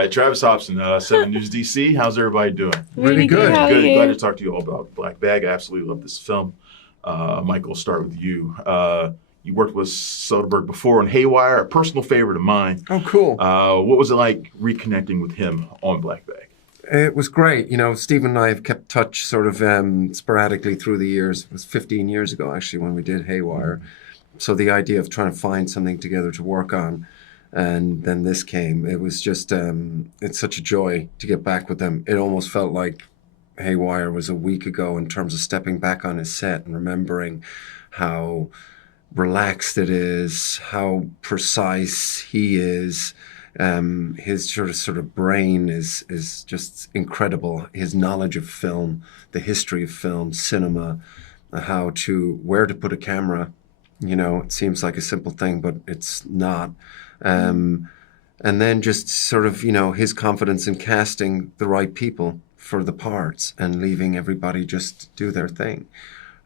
right, Travis Hopson, 7 News DC. How's everybody doing? Really good. Good. Glad to talk to you all about Black Bag. I absolutely love this film. Michael, start with you. You worked with Soderbergh before on Haywire, a personal favorite of mine. Oh, cool. What was it like reconnecting with him on Black Bag? It was great. You know, Steven and I have kept touch sort of sporadically through the years. It was 15 years ago, actually, when we did Haywire. So the idea of trying to find something together to work on, and then this came. It was just, it's such a joy to get back with them. It almost felt like Haywire was a week ago in terms of stepping back on his set and remembering how relaxed it is, how precise he is. His sort of brain is just incredible. His knowledge of film, the history of film, cinema, where to put a camera. You know, it seems like a simple thing, but it's not. And then just sort of, you know, his confidence in casting the right people for the parts and leaving everybody just do their thing.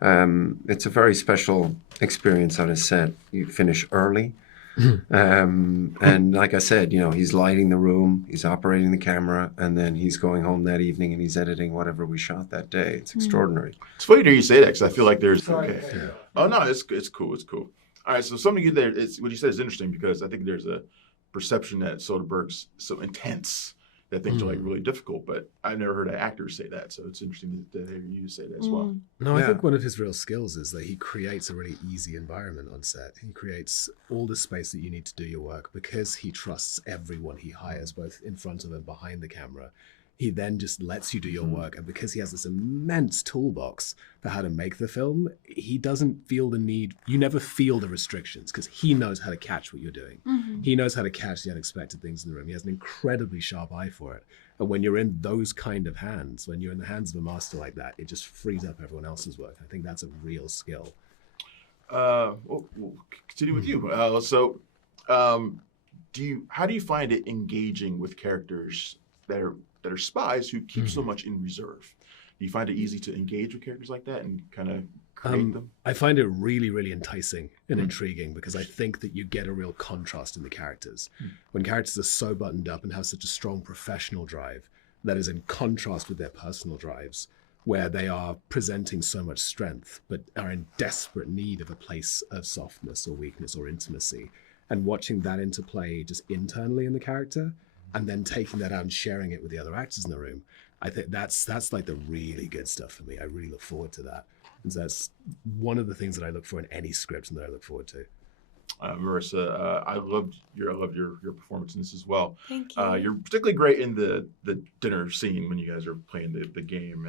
It's a very special experience on his set. You finish early. And like I said, you know, he's lighting the room, he's operating the camera, and then he's going home that evening and he's editing whatever we shot that day. It's extraordinary. It's funny to hear you say that because I feel like there's... Okay. Yeah. Oh, no, it's cool. It's cool. All right, so something you there, what you said is interesting because I think there's a perception that Soderbergh's so intense that things are like really difficult, but I've never heard actors say that, so it's interesting to hear you say that as well. No, I think one of his real skills is that he creates a really easy environment on set. He creates all the space that you need to do your work because he trusts everyone he hires, both in front of and behind the camera. He then just lets you do your work, and because he has this immense toolbox for how to make the film, he doesn't feel the need. You never feel the restrictions because he knows how to catch what you're doing. He knows how to catch the unexpected things in the room. He has an incredibly sharp eye for it. And when you're in those kind of hands, when you're in the hands of a master like that, it just frees up everyone else's work. I think that's a real skill. We'll continue with you. How do you find it engaging with characters that are spies who keep so much in reserve? Do you find it easy to engage with characters like that and kind of create them? I find it really, really enticing and intriguing because I think that you get a real contrast in the characters. When characters are so buttoned up and have such a strong professional drive that is in contrast with their personal drives, where they are presenting so much strength but are in desperate need of a place of softness or weakness or intimacy, and watching that interplay just internally in the character and then taking that out and sharing it with the other actors in the room. I think that's like the really good stuff for me. I really look forward to that. And so that's one of the things that I look for in any script and that I look forward to. Marisa, I loved your performance in this as well. Thank you. You're particularly great in the dinner scene when you guys are playing the game.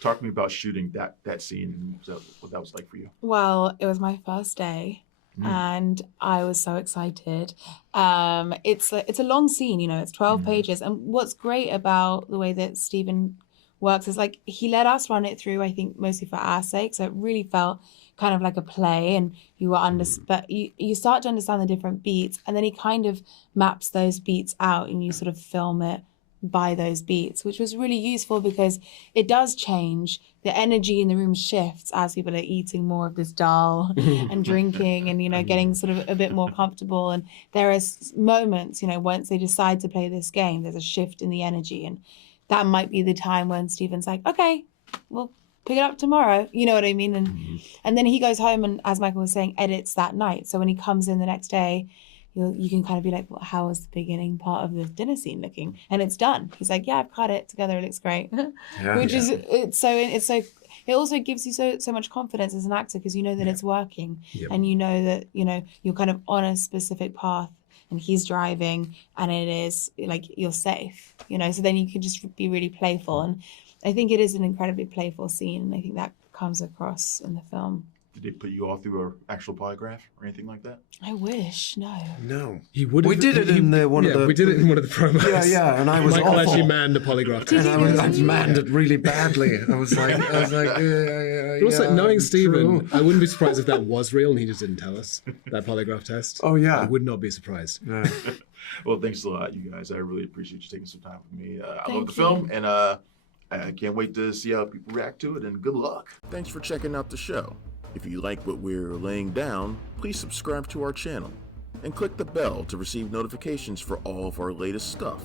Talk to me about shooting that scene and what that was like for you. Well, it was my first day. And I was so excited. It's a long scene, you know, it's 12 pages. And what's great about the way that Steven works is like he let us run it through, I think mostly for our sake. So it really felt kind of like a play, and you were but you start to understand the different beats, and then he kind of maps those beats out and you sort of film it by those beats, which was really useful because it does change. The energy in the room shifts as people are eating more of this dal and drinking and, you know, getting sort of a bit more comfortable. And there are moments, you know, once they decide to play this game, there's a shift in the energy. And that might be the time when Steven's like, okay, we'll pick it up tomorrow. You know what I mean? And then he goes home and, as Michael was saying, edits that night. So when he comes in the next day, you can kind of be like, well, how was the beginning part of the dinner scene looking? And it's done. He's like, yeah, I've cut it together. It looks great. It also gives you so much confidence as an actor because you know that it's working and you know that, you know, you're kind of on a specific path and he's driving and it is like you're safe, you know, so then you can just be really playful. And I think it is an incredibly playful scene. And I think that comes across in the film. Did they put you all through an actual polygraph or anything like that? I wish, no. He would. We did it in one of the. We did it in one of the promos. Yeah, and I was Michael awful. actually manned the polygraph test. And I manned it really badly. I was like, But also, knowing Steven, I wouldn't be surprised if that was real and he just didn't tell us that polygraph test. Oh yeah, I would not be surprised. Yeah. Well, thanks a lot, you guys. I really appreciate you taking some time with me. I love the film, and I can't wait to see how people react to it. And good luck. Thanks for checking out the show. If you like what we're laying down, please subscribe to our channel and click the bell to receive notifications for all of our latest stuff.